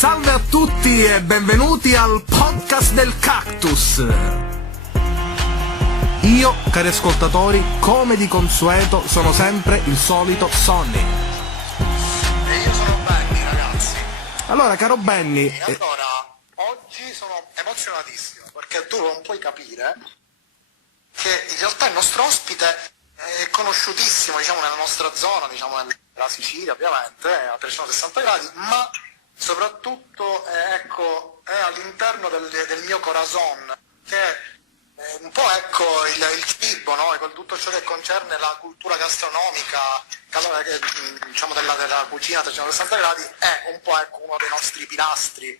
Salve a tutti e benvenuti al podcast del Cactus. Io, cari ascoltatori, come di consueto, sono sempre il solito Sonny. E io sono Benny, ragazzi. Allora, caro Benny... Allora, oggi sono emozionatissimo, perché tu non puoi capire che in realtà il nostro ospite è conosciutissimo, diciamo, nella nostra zona, diciamo, nella Sicilia, ovviamente, a 360 gradi, ma soprattutto ecco, è all'interno del mio corazon, che è un po' ecco il cibo, no? Con tutto ciò che concerne la cultura gastronomica, diciamo della cucina a 360 gradi, è un po' ecco uno dei nostri pilastri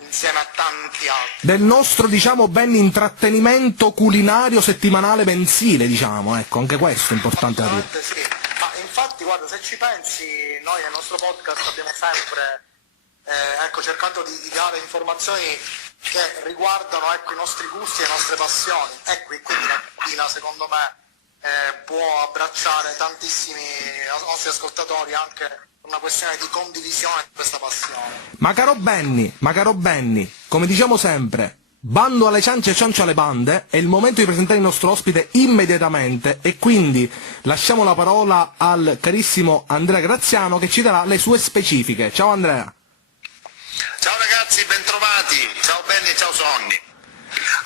insieme a tanti altri. Del nostro, diciamo, ben intrattenimento culinario settimanale mensile, diciamo, ecco, anche questo è importante da dire. Sì, ma infatti guarda, se ci pensi, noi nel nostro podcast abbiamo sempre ecco, cercato di dare informazioni che riguardano ecco, i nostri gusti e le nostre passioni. Ecco, e quindi la cucina secondo me può abbracciare tantissimi nostri ascoltatori anche per una questione di condivisione di questa passione. Ma caro Benny, come diciamo sempre, bando alle ciance e ciancio alle bande, è il momento di presentare il nostro ospite immediatamente e quindi lasciamo la parola al carissimo Andrea Graziano che ci darà le sue specifiche. Ciao Andrea. Ciao ragazzi, bentrovati, ciao Benny e ciao Sonny.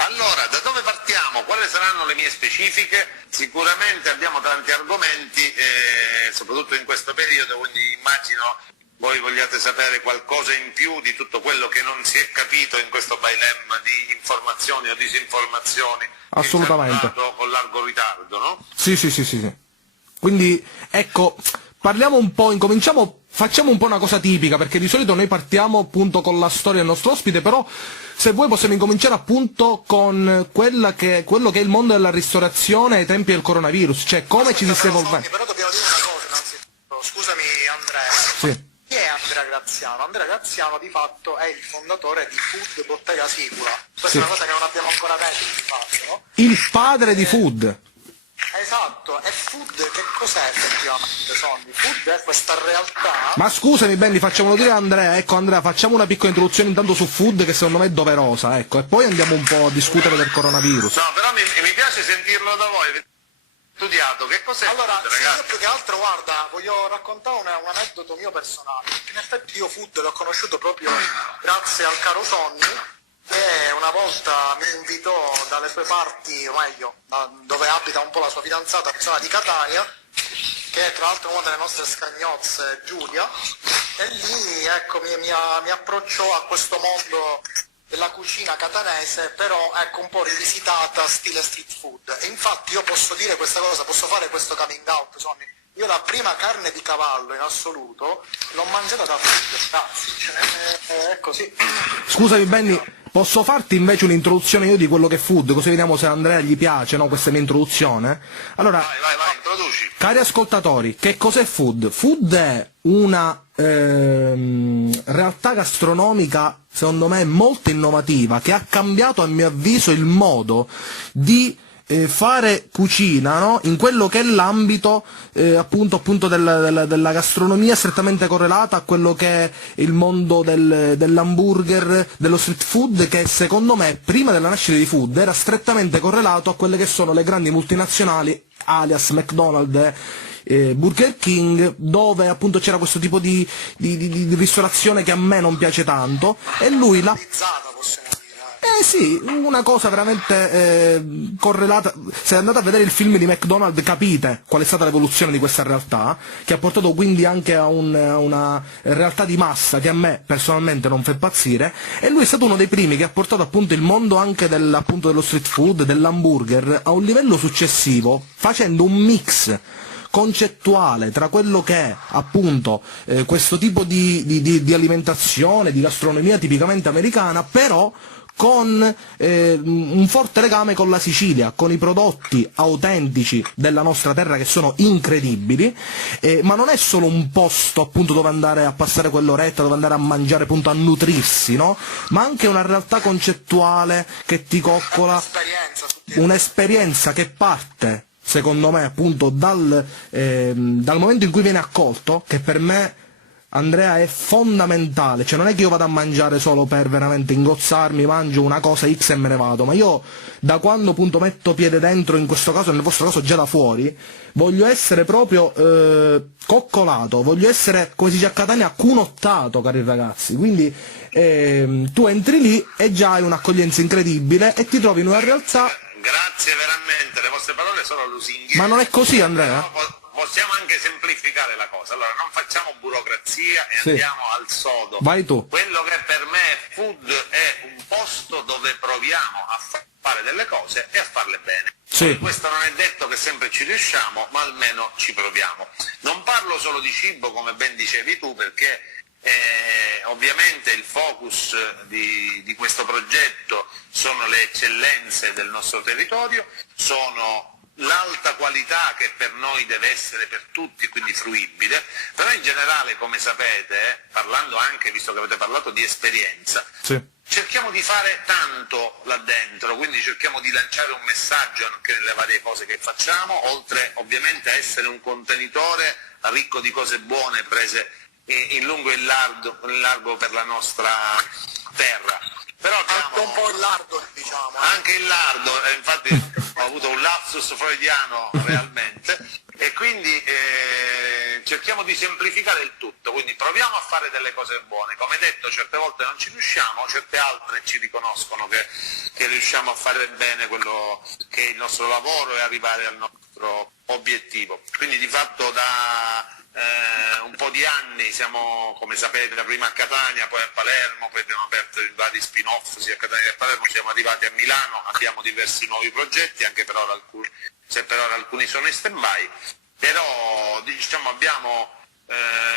Allora, da dove partiamo? Quali saranno le mie specifiche? Sicuramente abbiamo tanti argomenti, soprattutto in questo periodo, quindi immagino voi vogliate sapere qualcosa in più di tutto quello che non si è capito in questo dilemma di informazioni o disinformazioni. Assolutamente. Con largo ritardo, no? Sì. Quindi, ecco, parliamo un po', facciamo un po' una cosa tipica, perché di solito noi partiamo appunto con la storia del nostro ospite, però se vuoi possiamo incominciare appunto con quello che è il mondo della ristorazione ai tempi del coronavirus, cioè come ci si sta evolvendo. Però dobbiamo dire una cosa innanzitutto, scusami Andrea. Sì. Chi è Andrea Graziano? Andrea Graziano di fatto è il fondatore di Food Bottega Sicula. Questa Sì. è una cosa che non abbiamo ancora detto di fatto, no? Il padre di Food. Esatto, e Food che cos'è effettivamente, Sonny? Food è questa realtà... Ma scusami Benny, facciamolo dire a Andrea, ecco Andrea, facciamo una piccola introduzione intanto su Food che secondo me è doverosa, ecco, e poi andiamo un po' a discutere del coronavirus. No, però mi piace sentirlo da voi, studiato, che cos'è allora, Food, ragazzi? Io più che altro, guarda, voglio raccontare un aneddoto mio personale, in effetti io Food l'ho conosciuto proprio grazie al caro Sonny, che una volta mi invitò dalle sue parti, o meglio, dove abita un po' la sua fidanzata, in zona di Catania, che è tra l'altro una delle nostre scagnozze, Giulia, e lì ecco mi approcciò a questo mondo della cucina catanese, però ecco un po' rivisitata stile street food. E infatti io posso dire questa cosa, posso fare questo coming out, Sonny. Io la prima carne di cavallo in assoluto l'ho mangiata da Food, grazie, è così. Scusami Benny, posso farti invece un'introduzione io di quello che è Food, così vediamo se a Andrea gli piace, no, questa mia introduzione? Allora, vai, introduci. Cari ascoltatori, che cos'è Food? Food è una realtà gastronomica, secondo me, molto innovativa, che ha cambiato, a mio avviso, il modo di fare cucina, no? In quello che è l'ambito appunto della gastronomia strettamente correlata a quello che è il mondo dell'hamburger, dello street food, che secondo me prima della nascita di Food era strettamente correlato a quelle che sono le grandi multinazionali alias McDonald's, Burger King, dove appunto c'era questo tipo di ristorazione che a me non piace tanto, e lui l'ha... sì, una cosa veramente correlata. Se andate a vedere il film di McDonald's capite qual è stata l'evoluzione di questa realtà, che ha portato quindi anche a una realtà di massa che a me personalmente non fa impazzire, e lui è stato uno dei primi che ha portato appunto il mondo anche appunto dello street food, dell'hamburger, a un livello successivo, facendo un mix concettuale tra quello che è appunto questo tipo di alimentazione, di gastronomia tipicamente americana, però con un forte legame con la Sicilia, con i prodotti autentici della nostra terra che sono incredibili, ma non è solo un posto appunto dove andare a passare quell'oretta, dove andare a mangiare, appunto a nutrirsi, no? Ma anche una realtà concettuale che ti coccola, un'esperienza che parte, secondo me, appunto dal momento in cui viene accolto, che per me Andrea, è fondamentale, cioè non è che io vado a mangiare solo per veramente ingozzarmi, mangio una cosa X e me ne vado, ma io da quando appunto metto piede dentro, in questo caso, nel vostro caso già da fuori, voglio essere proprio coccolato, voglio essere, come si dice a Catania, cunottato, cari ragazzi, quindi tu entri lì e già hai un'accoglienza incredibile e ti trovi in una realtà... Grazie veramente, le vostre parole sono lusinghiere. Ma non è così, Andrea? Possiamo anche semplificare la cosa, allora non facciamo burocrazia e andiamo al sodo. Vai tu. Quello che per me Food è un posto dove proviamo a fare delle cose e a farle bene. Sì. Questo non è detto che sempre ci riusciamo, ma almeno ci proviamo. Non parlo solo di cibo, come ben dicevi tu, perché ovviamente il focus di questo progetto sono le eccellenze del nostro territorio, sono l'alta qualità che per noi deve essere per tutti, quindi fruibile, però in generale, come sapete, parlando anche, visto che avete parlato di esperienza, cerchiamo di fare tanto là dentro, quindi cerchiamo di lanciare un messaggio anche nelle varie cose che facciamo, oltre ovviamente a essere un contenitore ricco di cose buone prese in lungo e in largo per la nostra terra. Però anche un po' in largo, diciamo. Anche in largo, infatti ho avuto un lapsus freudiano realmente, e quindi cerchiamo di semplificare il tutto, quindi proviamo a fare delle cose buone. Come detto, certe volte non ci riusciamo, certe altre ci riconoscono che riusciamo a fare bene quello che è il nostro lavoro e arrivare al nostro obiettivo. Quindi di fatto da un po' di anni siamo, come sapete, prima a Catania, poi a Palermo, poi abbiamo aperto i vari spin-off sia a Catania che a Palermo, siamo arrivati a Milano, abbiamo diversi nuovi progetti, anche per ora se per ora alcuni sono in stand-by, però diciamo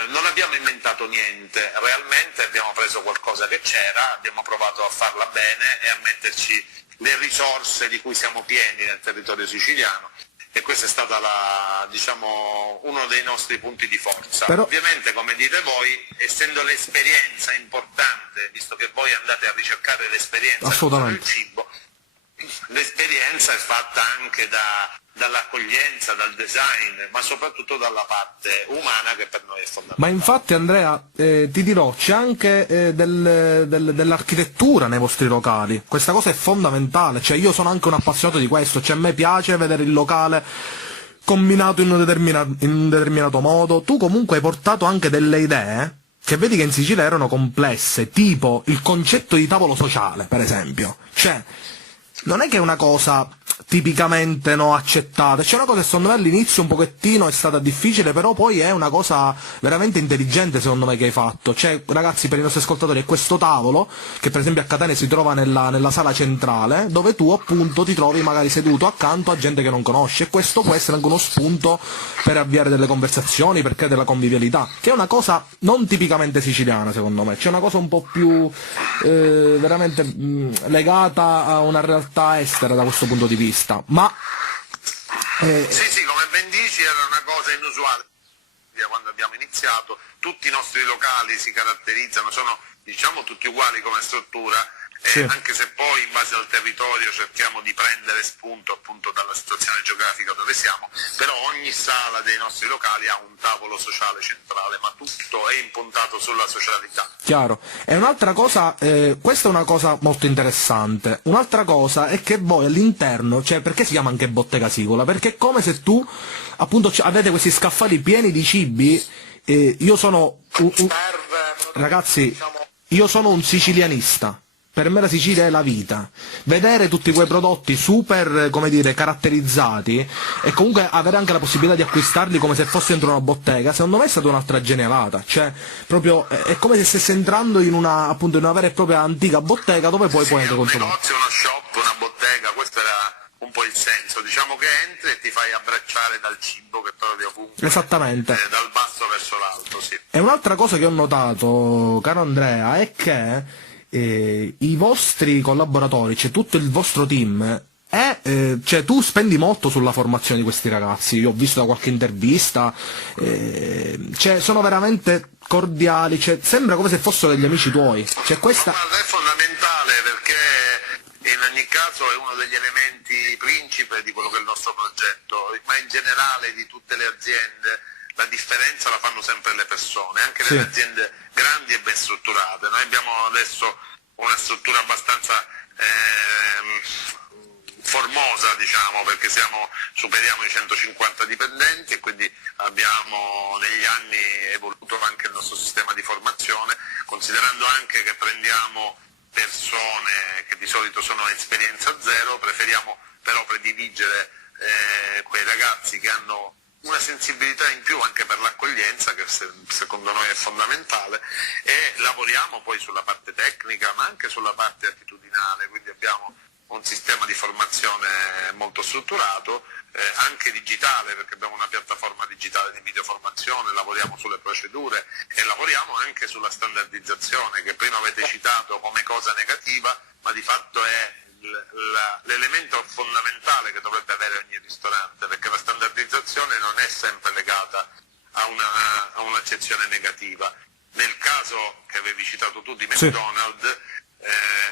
non abbiamo inventato niente, realmente abbiamo preso qualcosa che c'era, abbiamo provato a farla bene e a metterci le risorse di cui siamo pieni nel territorio siciliano. E questo è stato uno dei nostri punti di forza. Però... Ovviamente, come dite voi, essendo l'esperienza importante, visto che voi andate a ricercare l'esperienza del cibo, l'esperienza è fatta anche dall'accoglienza, dal design, ma soprattutto dalla parte umana che per noi è fondamentale. Ma infatti, Andrea, ti dirò, c'è anche dell'architettura nei vostri locali, questa cosa è fondamentale, cioè io sono anche un appassionato di questo, cioè a me piace vedere il locale combinato in un determinato modo. Tu comunque hai portato anche delle idee che vedi che in Sicilia erano complesse, tipo il concetto di tavolo sociale, per esempio, cioè non è che è una cosa tipicamente accettata, c'è una cosa che secondo me all'inizio un pochettino è stata difficile, però poi è una cosa veramente intelligente secondo me che hai fatto, cioè ragazzi, per i nostri ascoltatori, è questo tavolo che per esempio a Catania si trova nella sala centrale, dove tu appunto ti trovi magari seduto accanto a gente che non conosci, e questo può essere anche uno spunto per avviare delle conversazioni, per creare della convivialità, che è una cosa non tipicamente siciliana secondo me, c'è una cosa un po' più veramente legata a una realtà estera da questo punto di vista, ma sì, come ben dici, era una cosa inusuale quando abbiamo iniziato. Tutti i nostri locali si caratterizzano, sono diciamo tutti uguali come struttura, anche se poi in base al territorio cerchiamo di prendere spunto appunto dalla situazione geografica dove siamo, però ogni sala dei nostri locali ha un tavolo sociale centrale, ma tutto è impuntato sulla socialità. Chiaro. E un'altra cosa, questa è una cosa molto interessante, un'altra cosa è che voi all'interno, cioè perché si chiama anche bottega sicola? Perché è come se tu appunto avete questi scaffali pieni di cibi, io sono ragazzi, io sono un sicilianista. Per me la Sicilia è la vita. Vedere tutti quei prodotti super, come dire, caratterizzati e comunque avere anche la possibilità di acquistarli come se fosse dentro una bottega, secondo me è stata un'altra genialata. Cioè, proprio è come se stessi entrando in una vera e propria antica bottega dove poi puoi anche consumare. Un negozio, uno shop, una bottega, questo era un po' il senso. Diciamo che entri e ti fai abbracciare dal cibo che trovi ovunque. Esattamente. Dal basso verso l'alto, sì. E un'altra cosa che ho notato, caro Andrea, è che i vostri collaboratori, cioè tutto il vostro team, cioè tu spendi molto sulla formazione di questi ragazzi, io ho visto da qualche intervista, cioè sono veramente cordiali, cioè sembra come se fossero degli amici tuoi, cioè questa... Guarda, è fondamentale perché in ogni caso è uno degli elementi principe di quello che è il nostro progetto, ma in generale di tutte le aziende. la differenza la fanno sempre le persone, anche Sì. nelle aziende grandi e ben strutturate. Noi abbiamo adesso una struttura abbastanza formosa, diciamo, perché superiamo i 150 dipendenti e quindi abbiamo negli anni evoluto anche il nostro sistema di formazione, considerando anche che prendiamo persone che di solito sono a esperienza zero, preferiamo però prediligere quei ragazzi che hanno una sensibilità in più anche per l'accoglienza, che secondo noi è fondamentale, e lavoriamo poi sulla parte tecnica ma anche sulla parte attitudinale, quindi abbiamo un sistema di formazione molto strutturato, anche digitale, perché abbiamo una piattaforma digitale di videoformazione, lavoriamo sulle procedure e lavoriamo anche sulla standardizzazione, che prima avete citato come cosa negativa, ma di fatto è l'elemento fondamentale che dovrebbe avere ogni ristorante, perché la standardizzazione non è sempre legata a un'accezione negativa. Nel caso che avevi citato tu di McDonald's,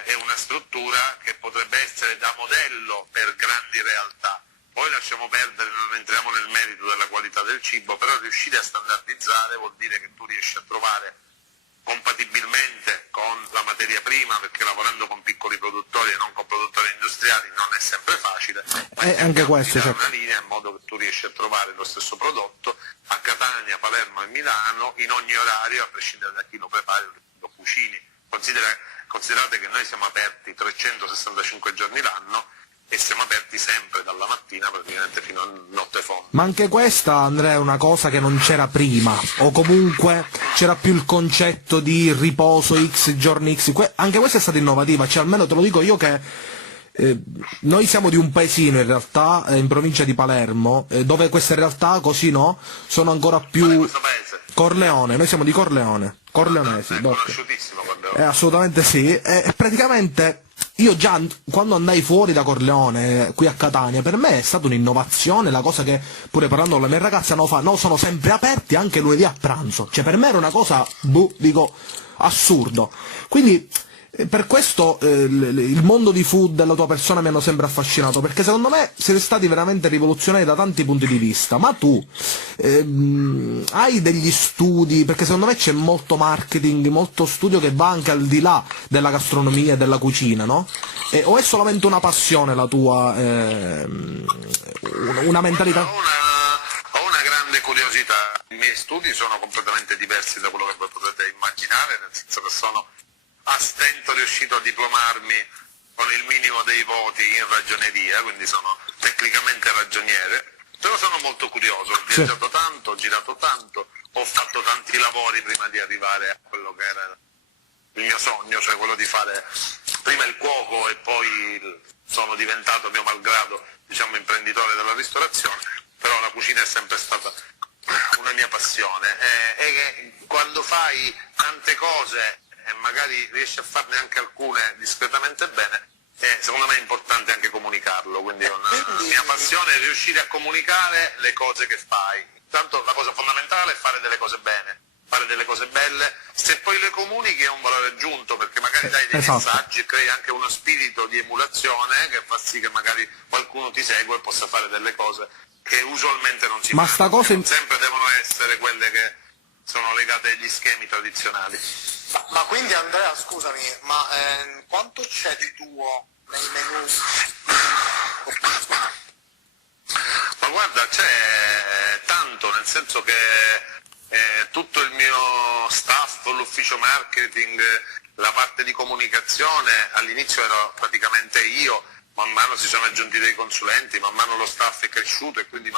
è una struttura che potrebbe essere da modello per grandi realtà. Poi lasciamo perdere, non entriamo nel merito della qualità del cibo, però riuscire a standardizzare vuol dire che tu riesci a trovare compatibilmente con la materia prima, perché lavorando con piccoli produttori e non con produttori industriali non è sempre facile, ma anche questo, c'è certo. una linea in modo che tu riesci a trovare lo stesso prodotto a Catania, Palermo e Milano in ogni orario, a prescindere da chi lo prepari o lo cucini. Considerate che noi siamo aperti 365 giorni l'anno e siamo aperti sempre dalla mattina praticamente fino a notte fonda. Ma anche questa, Andrea, è una cosa che non c'era prima, o comunque c'era più il concetto di riposo X giorni X, anche questa è stata innovativa, cioè almeno te lo dico io che noi siamo di un paesino in realtà, in provincia di Palermo, dove queste realtà così sono ancora Qual è più... questo paese? Corleone, noi siamo di Corleone, Corleonesi, È doppio. conosciutissimo Corleone. Assolutamente sì, e praticamente io già quando andai fuori da Corleone, qui a Catania, per me è stata un'innovazione la cosa che, pure parlando con le mie ragazze, sono sempre aperti anche lunedì a pranzo, cioè per me era una cosa, dico, assurdo. Quindi per questo il mondo di food e la tua persona mi hanno sempre affascinato, perché secondo me siete stati veramente rivoluzionari da tanti punti di vista. Ma tu hai degli studi, perché secondo me c'è molto marketing, molto studio che va anche al di là della gastronomia e della cucina, no? O è solamente una passione la tua, una mentalità? Ho una grande curiosità, i miei studi sono completamente diversi da quello che voi potete immaginare, nel senso che a stento riuscito a diplomarmi con il minimo dei voti in ragioneria, quindi sono tecnicamente ragioniere, però sono molto curioso, ho viaggiato tanto, ho girato tanto, ho fatto tanti lavori prima di arrivare a quello che era il mio sogno, cioè quello di fare prima il cuoco e poi sono diventato, mio malgrado, diciamo, imprenditore della ristorazione, però la cucina è sempre stata una mia passione e quando fai tante cose e magari riesci a farne anche alcune discretamente bene, secondo me è importante anche comunicarlo, quindi una mia passione è riuscire a comunicare le cose che fai. Tanto la cosa fondamentale è fare delle cose bene, fare delle cose belle, se poi le comunichi è un valore aggiunto, perché magari dai dei messaggi e crei anche uno spirito di emulazione che fa sì che magari qualcuno ti segue e possa fare delle cose che usualmente non si fanno. Non sempre devono essere quelle che sono legate agli schemi tradizionali. Ma quindi Andrea, scusami, ma quanto c'è di tuo nei menù? Ma guarda, c'è tanto, nel senso che tutto il mio staff, l'ufficio marketing, la parte di comunicazione, all'inizio ero praticamente io, man mano si sono aggiunti dei consulenti, man mano lo staff è cresciuto e quindi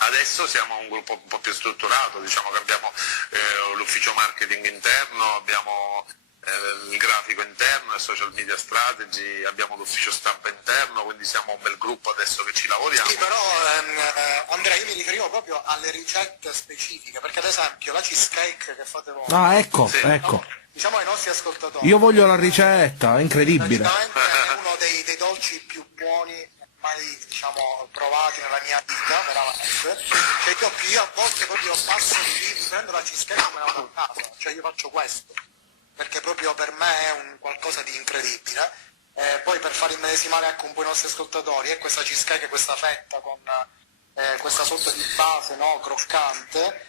adesso siamo un gruppo un po' più strutturato, diciamo che abbiamo l'ufficio marketing interno, abbiamo il grafico interno, il social media strategy, abbiamo l'ufficio stampa interno, quindi siamo un bel gruppo adesso che ci lavoriamo. Sì, però Andrea, io mi riferivo proprio alle ricette specifiche, perché ad esempio la cheesecake che fate voi... Ah, ecco, sì, ecco. Diciamo ai nostri ascoltatori... Io voglio la ricetta, è incredibile. Praticamente è uno dei dolci più buoni mai, diciamo, provati nella mia vita, veramente. Cioè io a volte proprio passo di lì, mi prendo la cheesecake e me la vado a casa, cioè io faccio questo, perché proprio per me è un qualcosa di incredibile. Poi per far immedesimare anche un po' i nostri ascoltatori, è questa cheesecake, questa fetta con questa sorta di base, no, croccante,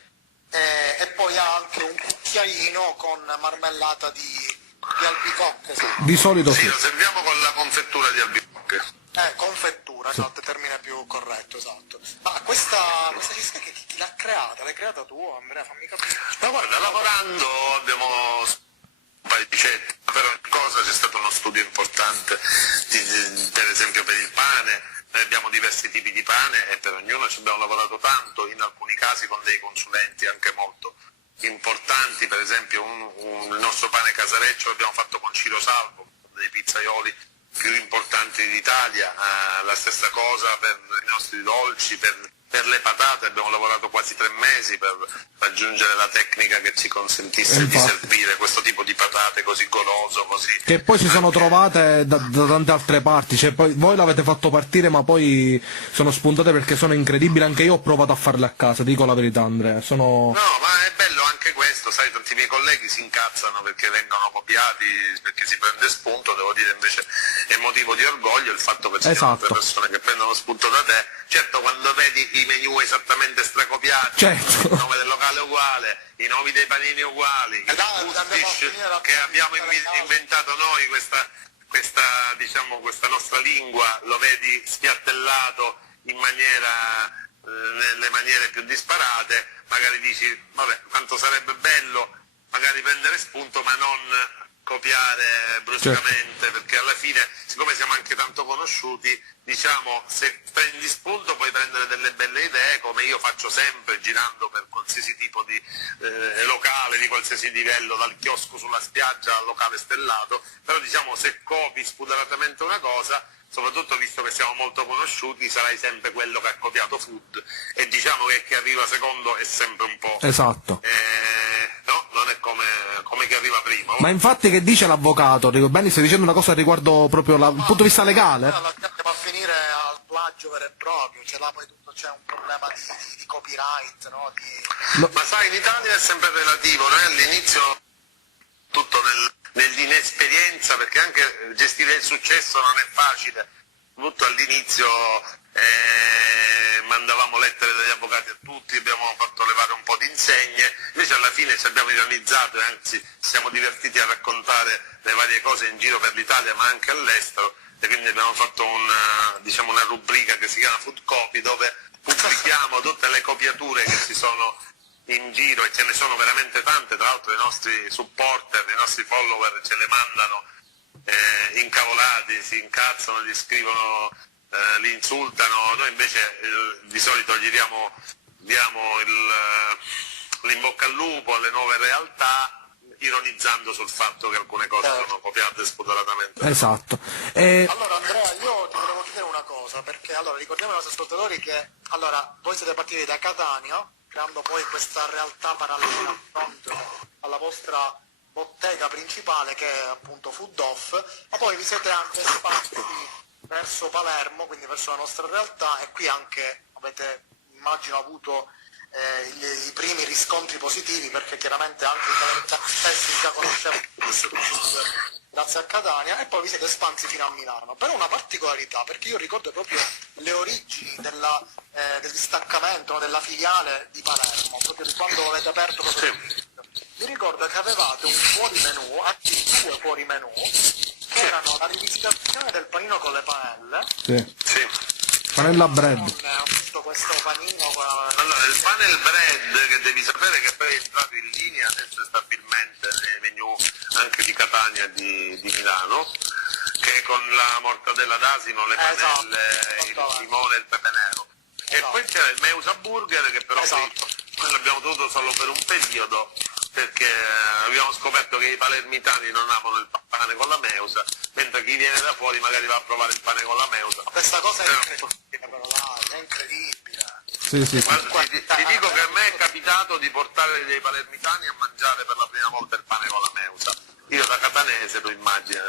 e poi ha anche un cucchiaino con marmellata di albicocche. Di solito Sì, sì. lo serviamo con la confettura di albicocche. Confettura, Sì. esatto, il termine più corretto, esatto. Ma questa cheesecake chi l'ha creata? L'hai creata tu, Andrea? Fammi capire. Ma guarda, lavorando abbiamo un paio di ricette, per ogni cosa c'è stato uno studio importante, per esempio per il pane, noi abbiamo diversi tipi di pane e per ognuno ci abbiamo lavorato tanto, in alcuni casi con dei consulenti anche molto importanti, per esempio il nostro pane casareccio l'abbiamo fatto con Ciro Salvo, dei pizzaioli più importanti d'Italia, la stessa cosa per i nostri dolci, per le patate abbiamo lavorato quasi 3 mesi per raggiungere la tecnica che ci consentisse di Infatti. servire questo tipo di patate così goloso, così... Che poi si sono trovate da tante altre parti, cioè poi voi l'avete fatto partire ma poi sono spuntate perché sono incredibili, anche io ho provato a farle a casa, dico la verità Andrea, sono... No, ma è bello anche questo, sai, tanti miei colleghi si incazzano perché vengono copiati, perché si prende spunto, devo dire invece è motivo di orgoglio il fatto che ci siano Esatto. altre persone che prendono spunto da te. Certo, quando vedi i menù esattamente stracopiati, Certo. il nome del locale uguale, i nomi dei panini uguali, il andiamo a gustish finire la che abbiamo pubblicità. inventato noi, questa nostra lingua, lo vedi spiattellato in maniera, nelle maniere più disparate, magari dici, vabbè, quanto sarebbe bello magari prendere spunto ma non copiare bruscamente, perché alla fine, siccome siamo anche tanto conosciuti, diciamo, se prendi spunto puoi prendere delle belle idee, come io faccio sempre girando per qualsiasi tipo di locale, di qualsiasi livello, dal chiosco sulla spiaggia al locale stellato, però diciamo, se copi spudoratamente una cosa, soprattutto visto che siamo molto conosciuti, sarai sempre quello che ha copiato Food, e diciamo che chi arriva secondo è sempre un po'... Esatto. no, non è come che arriva prima. Ma infatti che dice l'avvocato? Benny, stai dicendo una cosa riguardo proprio dal punto di vista legale? Andiamo a finire al plagio vero e proprio, c'è là poi tutto, c'è un problema di copyright, no? Ma sai, in Italia è sempre relativo, noi all'inizio tutto nell'inesperienza, perché anche gestire il successo non è facile, tutto all'inizio mandavamo lettere dagli avvocati a tutti, abbiamo fatto levare un po' di insegne, invece alla fine ci abbiamo ironizzato e anzi ci siamo divertiti a raccontare le varie cose in giro per l'Italia ma anche all'estero, e quindi abbiamo fatto una rubrica che si chiama Food Copy, dove pubblichiamo tutte le copiature che ci sono in giro, e ce ne sono veramente tante, tra l'altro i nostri supporter, i nostri follower ce le mandano incavolati, si incazzano, gli scrivono, li insultano, noi invece di solito gli diamo l'in bocca al lupo alle nuove realtà, ironizzando sul fatto che alcune cose sono copiate spudoratamente. Esatto. Allora Andrea, io ti volevo chiedere una cosa, perché allora ricordiamo ai nostri ascoltatori che allora voi siete partiti da Catania, creando poi questa realtà parallela a fronte alla vostra bottega principale che è appunto Food Off, ma poi vi siete anche espansi verso Palermo, quindi verso la nostra realtà, e qui anche avete, immagino, avuto i primi riscontri positivi, perché chiaramente anche i palermitani stessi già conoscevano questo grazie a Catania, e poi vi siete espansi fino a Milano. Però una particolarità, perché io ricordo proprio le origini del distaccamento, no, della filiale di Palermo, proprio di quando avete aperto proprio mi ricordo che avevate un fuorimenù, anzi 2 fuorimenù, che erano la rivisitazione del panino con le panelle. Sì. Panella bread. Tutto questo panino con Allora, il panel bread, che devi sapere che poi è entrato in linea adesso stabilmente nei menu anche di Catania e di Milano, che è con la mortadella d'asino, le panelle, il limone e il pepe nero. E poi c'era il Meusa Burger, che però noi l'abbiamo dovuto solo per un periodo, perché abbiamo scoperto che i palermitani non amano il pane con la meusa, mentre chi viene da fuori magari va a provare il pane con la meusa. Questa cosa è incredibile, però è incredibile. Sì. Guarda, ti dico che a me è capitato di portare dei palermitani a mangiare per la prima volta il pane con la meusa. Io da catanese lo immagino.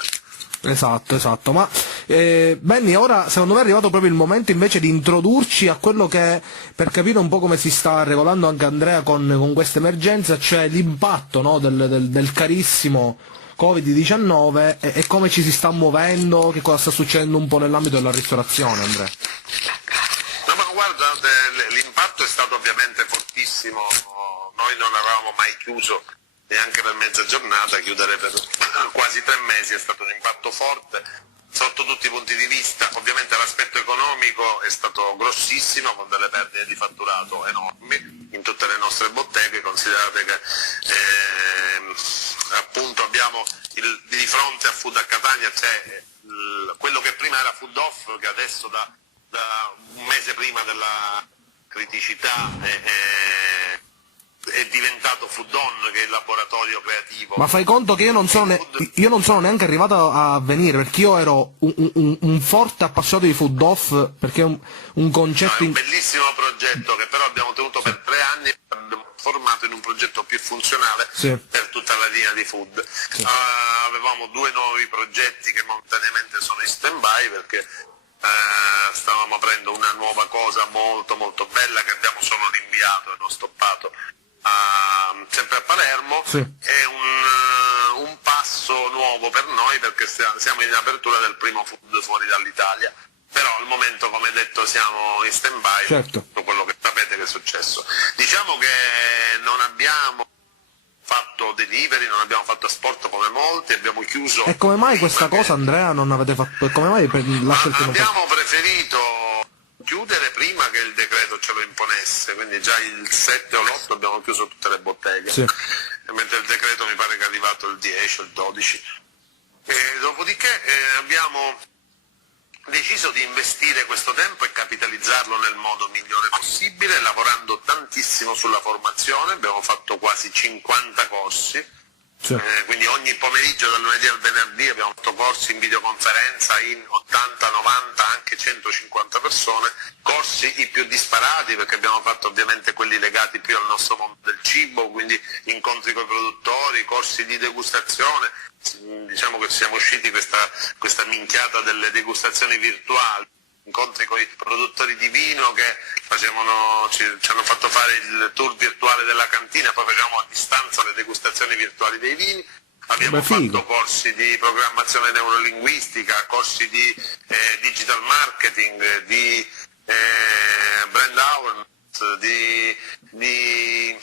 Esatto, ma Benny, ora secondo me è arrivato proprio il momento invece di introdurci a quello che, per capire un po' come si sta regolando anche Andrea con questa emergenza, cioè l'impatto, no, del carissimo Covid-19 e come ci si sta muovendo, che cosa sta succedendo un po' nell'ambito della ristorazione, Andrea. No, ma guardate, l'impatto è stato ovviamente fortissimo, noi non avevamo mai chiuso neanche per mezza giornata, chiudere per quasi 3 mesi è stato un impatto forte sotto tutti i punti di vista. Ovviamente l'aspetto economico è stato grossissimo, con delle perdite di fatturato enormi in tutte le nostre botteghe. Considerate che appunto abbiamo di fronte a Food a Catania c'è quello che prima era Food Off, che adesso da un mese prima della criticità è diventato Food On, che è il laboratorio creativo. Ma fai conto che io non sono neanche arrivato a venire, perché io ero un forte appassionato di Food Off, perché è un concetto... È un bellissimo progetto che però abbiamo tenuto per 3 anni, abbiamo formato in un progetto più funzionale per tutta la linea di Food. Avevamo 2 nuovi progetti che momentaneamente sono in stand-by, perché stavamo aprendo una nuova cosa molto molto bella che abbiamo solo rinviato e non stoppato, sempre a Palermo. È un passo nuovo per noi, perché siamo in apertura del primo Food fuori dall'Italia, però al momento, come detto, siamo in stand-by per quello che sapete che è successo. Diciamo che non abbiamo fatto delivery, non abbiamo fatto asporto come molti, abbiamo chiuso. E come mai questa cosa, Andrea, non avete fatto? Come mai abbiamo preferito chiudere prima che il decreto ce lo imponesse, quindi già il 7 o l'8 abbiamo chiuso tutte le botteghe, mentre il decreto mi pare che è arrivato il 10 o il 12. Dopodiché abbiamo deciso di investire questo tempo e capitalizzarlo nel modo migliore possibile, lavorando tantissimo sulla formazione. Abbiamo fatto quasi 50 corsi, quindi ogni pomeriggio dal lunedì al venerdì abbiamo fatto corsi in videoconferenza in 80, 90, anche 150 persone, corsi i più disparati, perché abbiamo fatto ovviamente quelli legati più al nostro mondo del cibo, quindi incontri con i produttori, corsi di degustazione. Diciamo che siamo usciti questa minchiata delle degustazioni virtuali, incontri con i produttori di vino che ci hanno fatto fare il tour virtuale della cantina, poi facevamo a distanza le degustazioni virtuali dei vini. Abbiamo fatto corsi di programmazione neurolinguistica, corsi di digital marketing, di brand awareness, di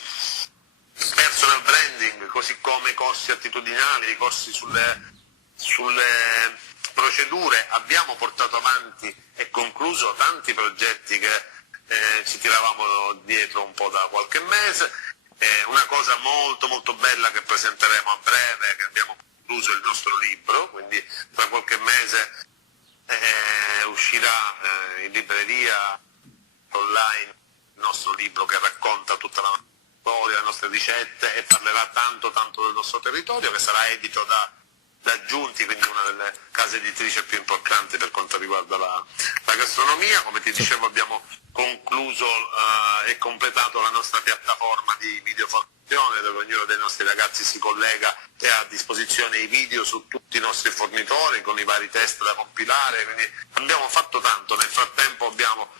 personal branding, così come corsi attitudinali, corsi sulle procedure. Abbiamo portato avanti e concluso tanti progetti che ci tiravamo dietro un po' da qualche mese. Una cosa molto molto bella che presenteremo a breve, che abbiamo concluso il nostro libro, quindi tra qualche mese uscirà in libreria online il nostro libro, che racconta tutta la storia, le nostre ricette, e parlerà tanto del nostro territorio, che sarà edito da Giunti, quindi una delle case editrici più importanti per quanto riguarda la gastronomia. Come ti dicevo, abbiamo concluso e completato la nostra piattaforma di videoformazione, dove ognuno dei nostri ragazzi si collega e ha a disposizione i video su tutti i nostri fornitori con i vari test da compilare. Quindi abbiamo fatto tanto. Nel frattempo abbiamo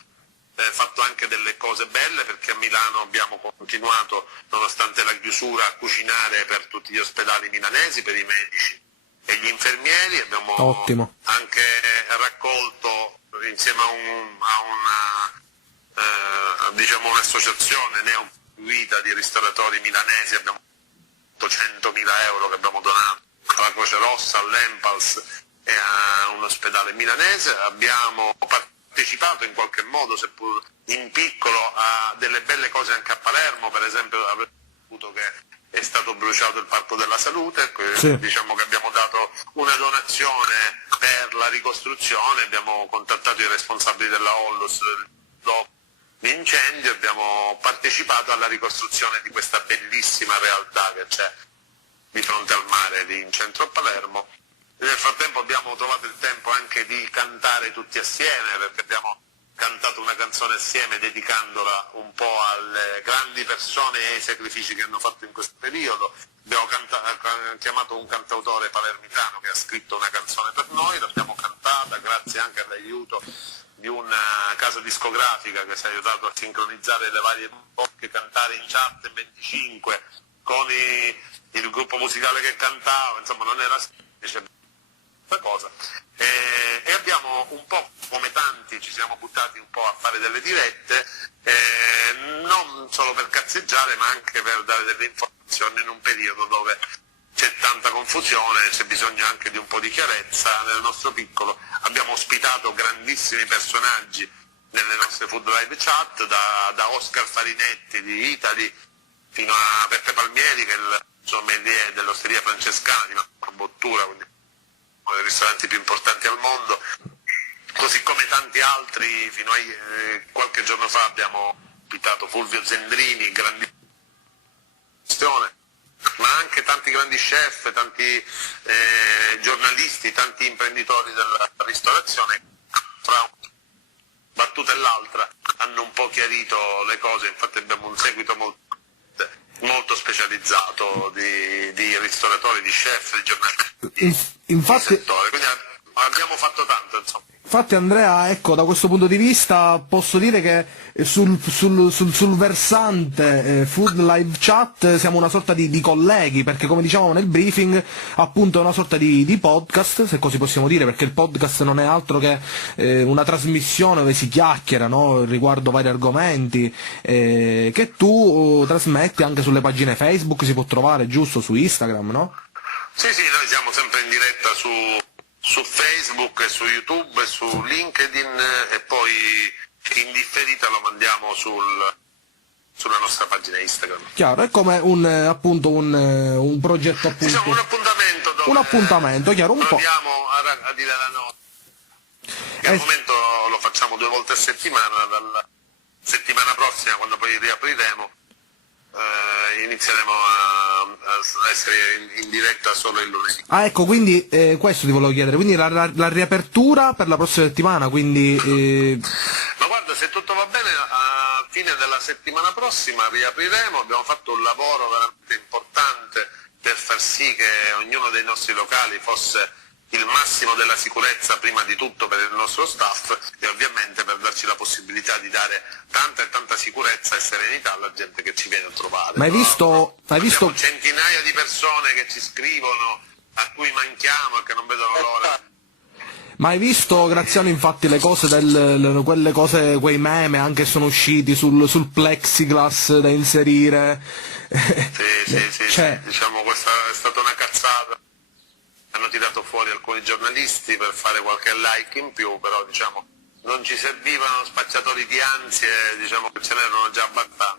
fatto anche delle cose belle, perché a Milano abbiamo continuato, nonostante la chiusura, a cucinare per tutti gli ospedali milanesi, per i medici e gli infermieri. Abbiamo anche raccolto, insieme a un'associazione neoistituita di ristoratori milanesi, abbiamo 100.000 euro che abbiamo donato alla Croce Rossa, all'Empals e a un ospedale milanese. Abbiamo partecipato in qualche modo, seppur in piccolo, a delle belle cose anche a Palermo. Per esempio, avrete saputo che è stato bruciato il Parco della Salute, diciamo che abbiamo dato una donazione per la ricostruzione, abbiamo contattato i responsabili della Onlus dopo l'incendio, abbiamo partecipato alla ricostruzione di questa bellissima realtà che c'è di fronte al mare lì in centro a Palermo. Nel frattempo abbiamo trovato il tempo anche di cantare tutti assieme, perché abbiamo cantato una canzone assieme, dedicandola un po' alle grandi persone e ai sacrifici che hanno fatto in questo periodo. Abbiamo chiamato un cantautore palermitano che ha scritto una canzone per noi, l'abbiamo cantata grazie anche all'aiuto di una casa discografica che ci ha aiutato a sincronizzare le varie bocche, cantare in chat 25 con il gruppo musicale che cantava. Insomma, non era semplice questa cosa. e abbiamo un po' come tanti ci siamo buttati un po' a fare delle dirette, non solo per cazzeggiare ma anche per dare delle informazioni in un periodo dove c'è tanta confusione, c'è bisogno anche di un po' di chiarezza. Nel nostro piccolo abbiamo ospitato grandissimi personaggi nelle nostre Food Live Chat, da Oscar Farinetti di Italy fino a Peppe Palmieri, che è il sommelier dell'Osteria Francescana di Marco Bottura, quindi uno dei ristoranti più importanti al mondo, così come tanti altri. Fino a qualche giorno fa abbiamo ospitato Fulvio Zendrini, grandissima, ma anche tanti grandi chef, tanti giornalisti, tanti imprenditori della ristorazione. Fra una battuta e l'altra hanno un po' chiarito le cose, infatti abbiamo un seguito molto specializzato di ristoratori, di chef, di giornalisti, Infatti, di settore, quindi abbiamo fatto tanto, insomma. Infatti Andrea, ecco, da questo punto di vista posso dire che sul versante Food Live Chat siamo una sorta di colleghi, perché come dicevamo nel briefing, appunto è una sorta di podcast, se così possiamo dire, perché il podcast non è altro che una trasmissione dove si chiacchiera, no, riguardo vari argomenti, che tu trasmetti anche sulle pagine Facebook, si può trovare, giusto, su Instagram, no? Sì, noi siamo sempre in diretta su Facebook, su YouTube, su LinkedIn, e poi in differita lo mandiamo sulla nostra pagina Instagram. Chiaro, è come appunto un progetto, appunto. Diciamo un appuntamento dove un appuntamento, chiaro, un po'. proviamo a dire la nostra. Che al momento lo facciamo 2 volte a settimana, dalla settimana prossima, quando poi riapriremo, inizieremo a essere in diretta solo il lunedì. Ah, ecco, quindi questo ti volevo chiedere, quindi la riapertura per la prossima settimana, quindi Ma guarda, se tutto va bene, a fine della settimana prossima riapriremo. Abbiamo fatto un lavoro veramente importante per far sì che ognuno dei nostri locali fosse il massimo della sicurezza, prima di tutto per il nostro staff, e ovviamente per darci la possibilità di dare tanta e tanta sicurezza e serenità alla gente che ci viene a trovare. Ma hai visto Abbiamo centinaia di persone che ci scrivono, a cui manchiamo e che non vedono l'ora. Ma hai visto, Graziano, infatti le cose quelle cose, quei meme anche sono usciti sul plexiglass da inserire? Sì, Cioè, diciamo questa è stata una cazzata. Hanno tirato fuori alcuni giornalisti per fare qualche like in più, però diciamo non ci servivano spacciatori di ansie, diciamo che ce n'erano già abbastanza.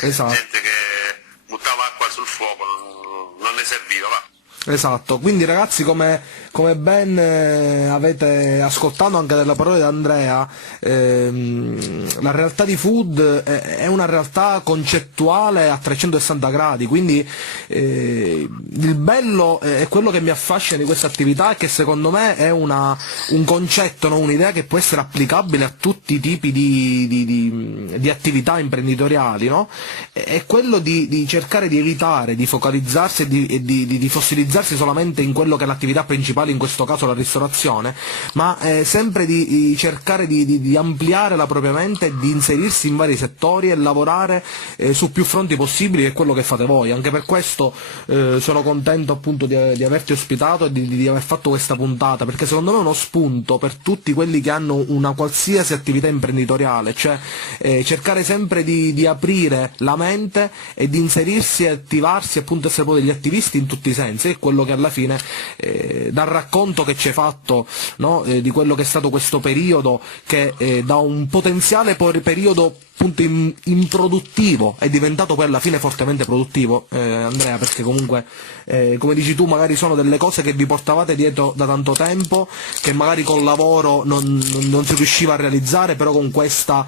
esatto. Gente che buttava acqua sul fuoco, non ne serviva, va. Esatto, quindi ragazzi, come ben avete ascoltato anche dalle parole di Andrea, la realtà di Food è una realtà concettuale a 360 gradi, quindi il bello è quello che mi affascina di questa attività, è che secondo me è un concetto, no? Un'idea che può essere applicabile a tutti i tipi di attività imprenditoriali, no? È quello di cercare di evitare, di focalizzarsi e di fossilizzarsi solamente in quello che è l'attività principale, in questo caso la ristorazione, ma sempre di cercare di ampliare la propria mente, di inserirsi in vari settori e lavorare su più fronti possibili, che è quello che fate voi. Anche per questo sono contento appunto di averti ospitato e di aver fatto questa puntata, perché secondo me è uno spunto per tutti quelli che hanno una qualsiasi attività imprenditoriale, cioè cercare sempre di aprire la mente e di inserirsi e attivarsi, appunto essere poi degli attivisti in tutti i sensi. È quello che alla fine dal racconto che ci hai fatto, no, di quello che è stato questo periodo, che da un potenziale periodo appunto improduttivo è diventato poi alla fine fortemente produttivo, Andrea, perché comunque come dici tu, magari sono delle cose che vi portavate dietro da tanto tempo, che magari col lavoro non si riusciva a realizzare, però con questo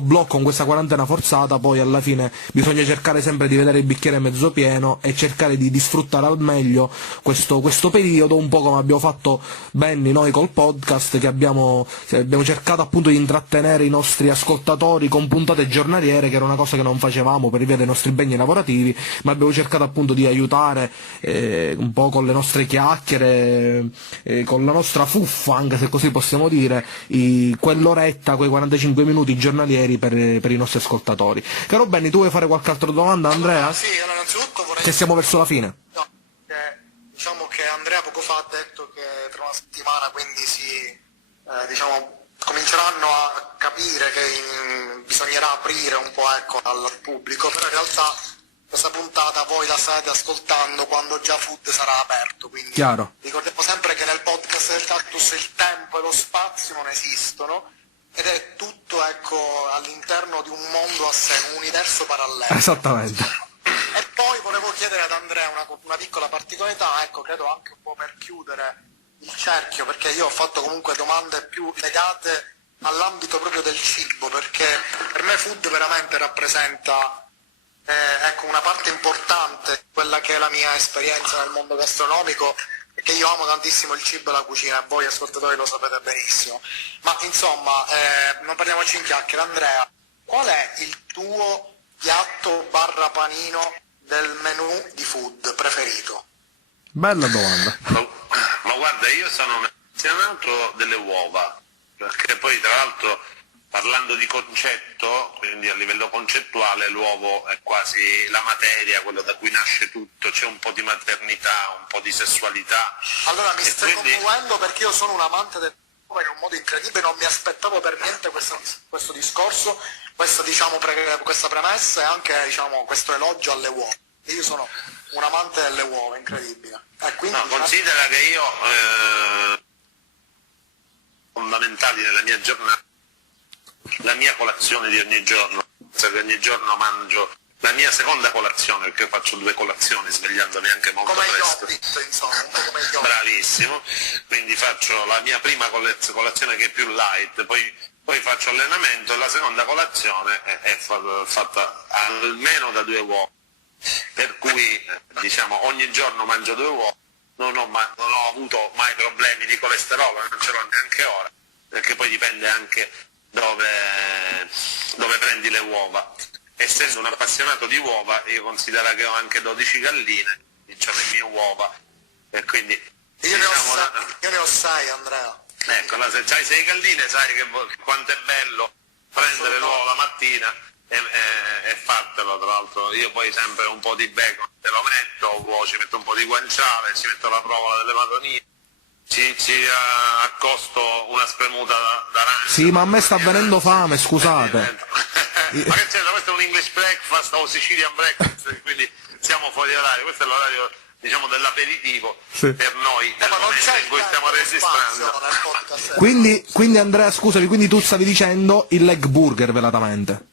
blocco, con questa quarantena forzata, poi alla fine bisogna cercare sempre di vedere il bicchiere mezzo pieno e cercare di sfruttare al meglio questo periodo, un po' come abbiamo fatto Benny noi col podcast, che abbiamo cercato appunto di intrattenere i nostri ascoltatori con puntate giornaliere, che era una cosa che non facevamo per via dei nostri impegni lavorativi, ma abbiamo cercato appunto di aiutare un po' con le nostre chiacchiere, con la nostra fuffa, anche se così possiamo dire, quell'oretta, quei 45 minuti giornalieri per i nostri ascoltatori. Caro Benny, tu vuoi fare qualche altra domanda, Andrea? Sì, allora innanzitutto vorrei... Che siamo verso la fine. No, diciamo che Andrea poco fa ha detto che tra una prossima settimana, quindi diciamo, cominceranno a capire che bisognerà aprire un po', ecco, al pubblico, però in realtà questa puntata voi la state ascoltando quando già Food sarà aperto, quindi Chiaro. ricordiamo sempre che nel podcast del Cactus il tempo e lo spazio non esistono ed è tutto, ecco, all'interno di un mondo a sé, un universo parallelo. Esattamente. E poi volevo chiedere ad Andrea una piccola particolarità, ecco, credo anche un po' per chiudere il cerchio, perché io ho fatto comunque domande più legate all'ambito proprio del cibo, perché per me Food veramente rappresenta ecco, una parte importante di quella che è la mia esperienza nel mondo gastronomico, perché io amo tantissimo il cibo e la cucina e voi ascoltatori lo sapete benissimo. Ma insomma, non parliamoci in chiacchiere. Andrea, qual è il tuo piatto barra panino del menù di Food preferito? Bella domanda. Ma guarda, io sono un appassionato delle uova, perché poi tra l'altro, parlando di concetto, quindi a livello concettuale, l'uovo è quasi la materia, quello da cui nasce tutto, c'è un po' di maternità, un po' di sessualità. Allora mi stai quindi commuovendo, perché io sono un amante del uovo in un modo incredibile, non mi aspettavo per niente questo discorso, questa, diciamo, questa premessa e anche, diciamo, questo elogio alle uova. Io sono un amante delle uova, incredibile. Quindi, no, considera che io fondamentali nella mia giornata, la mia colazione di ogni giorno, che ogni giorno mangio la mia seconda colazione, perché io faccio 2 colazioni svegliandomi anche molto come presto. gli Hobbit, insomma, un po' come gli Hobbit. Bravissimo, quindi faccio la mia prima colazione che è più light, poi faccio allenamento e la seconda colazione è fatta almeno da 2 uova, per cui diciamo ogni giorno mangio 2 uova, non ho avuto mai problemi di colesterolo, non ce l'ho neanche ora, perché poi dipende anche dove prendi le uova. Essendo un appassionato di uova, io considero che ho anche 12 galline, diciamo, le mie uova, e quindi io ne ho 6, Andrea. Ecco, se hai 6 galline sai che quanto è bello prendere l'uovo la mattina e fartelo. Tra l'altro io poi sempre un po' di bacon te lo metto, ci metto un po' di guanciale, ci metto la provola delle madonine, ci accosto una spremuta d'arancia. Sì, ma a me sta venendo fame, scusate. Ma che c'è? Questo è un English breakfast o Sicilian breakfast, quindi siamo fuori orario, questo è l'orario, diciamo, dell'aperitivo, sì, per noi, nel momento in cui stiamo registrando. Quindi Andrea, scusami, quindi tu stavi dicendo il leg burger, velatamente?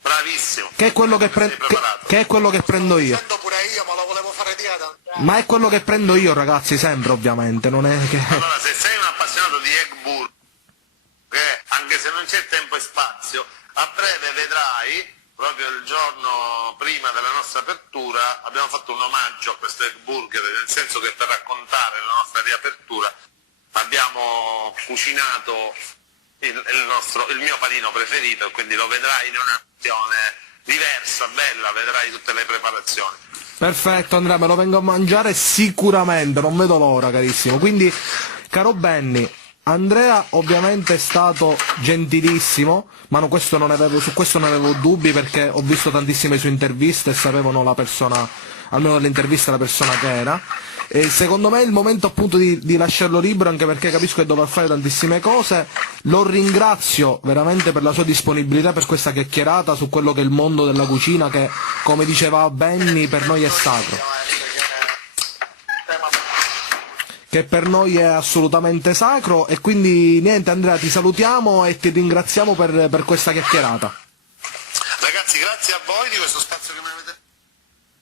Bravissimo. Che è quello che prendo io. Pure io, ma lo volevo fare dire ad Andrea. Ma è quello che prendo io, ragazzi, sempre, ovviamente, non è che... Allora, se sei un appassionato di egg burger, anche se non c'è tempo e spazio, a breve vedrai, proprio il giorno prima della nostra apertura, abbiamo fatto un omaggio a questo egg burger, nel senso che per raccontare la nostra riapertura abbiamo cucinato il mio panino preferito, quindi lo vedrai in una versione diversa, bella, vedrai tutte le preparazioni. Perfetto, Andrea, me lo vengo a mangiare sicuramente, non vedo l'ora, carissimo. Quindi, caro Benny, Andrea ovviamente è stato gentilissimo, ma su questo non avevo dubbi, perché ho visto tantissime sue interviste e sapevano la persona, almeno nell'intervista, la persona che era. E secondo me è il momento appunto di lasciarlo libero, anche perché capisco che dovrà fare tantissime cose. Lo ringrazio veramente per la sua disponibilità, per questa chiacchierata su quello che è il mondo della cucina, che, come diceva Benny, per noi è sacro, che per noi è assolutamente sacro. E quindi niente, Andrea, ti salutiamo e ti ringraziamo per questa chiacchierata. Ragazzi, grazie a voi di questo spazio che mi avete.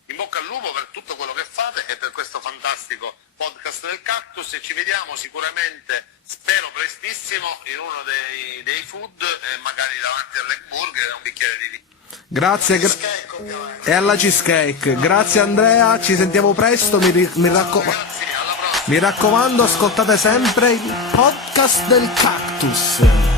In bocca al lupo per tutto quello che fate e per questo fantastico podcast del Cactus, e ci vediamo sicuramente, spero prestissimo, in uno dei food, e magari davanti all'egg burger e un bicchiere di vino. Grazie, e alla cheesecake. Grazie Andrea, ci sentiamo presto, mi raccomando, ascoltate sempre il podcast del Cactus.